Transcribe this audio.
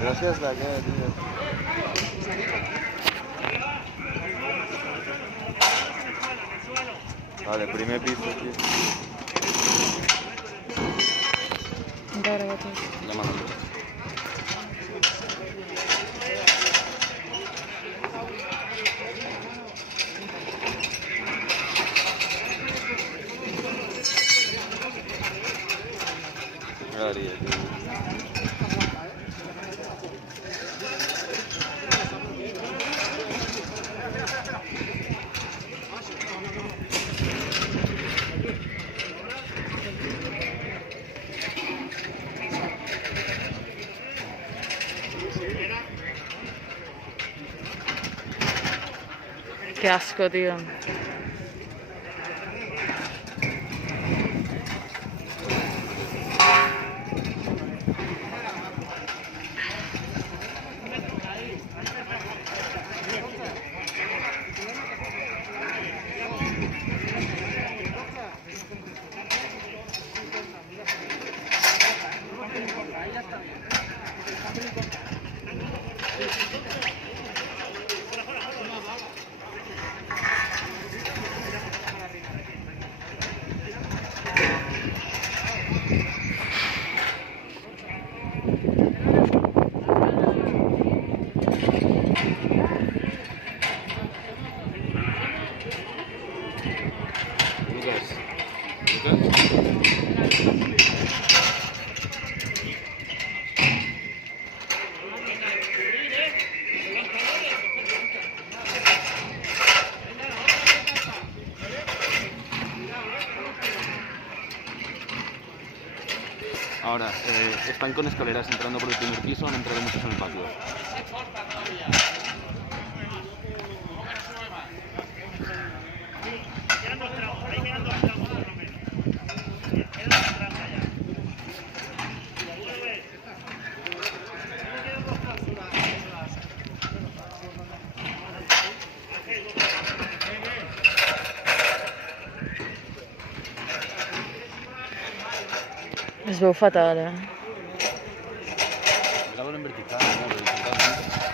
Gràcies de què, tio? Vale, primer pis aquí. Encara gatos. La mano. M'agradaria, tio. Qué asco, tío. Lucas. Lucas? Ahora, están con escaleras entrando por el primer piso, han entrado muchos en el patio. Es veu fatal, eh?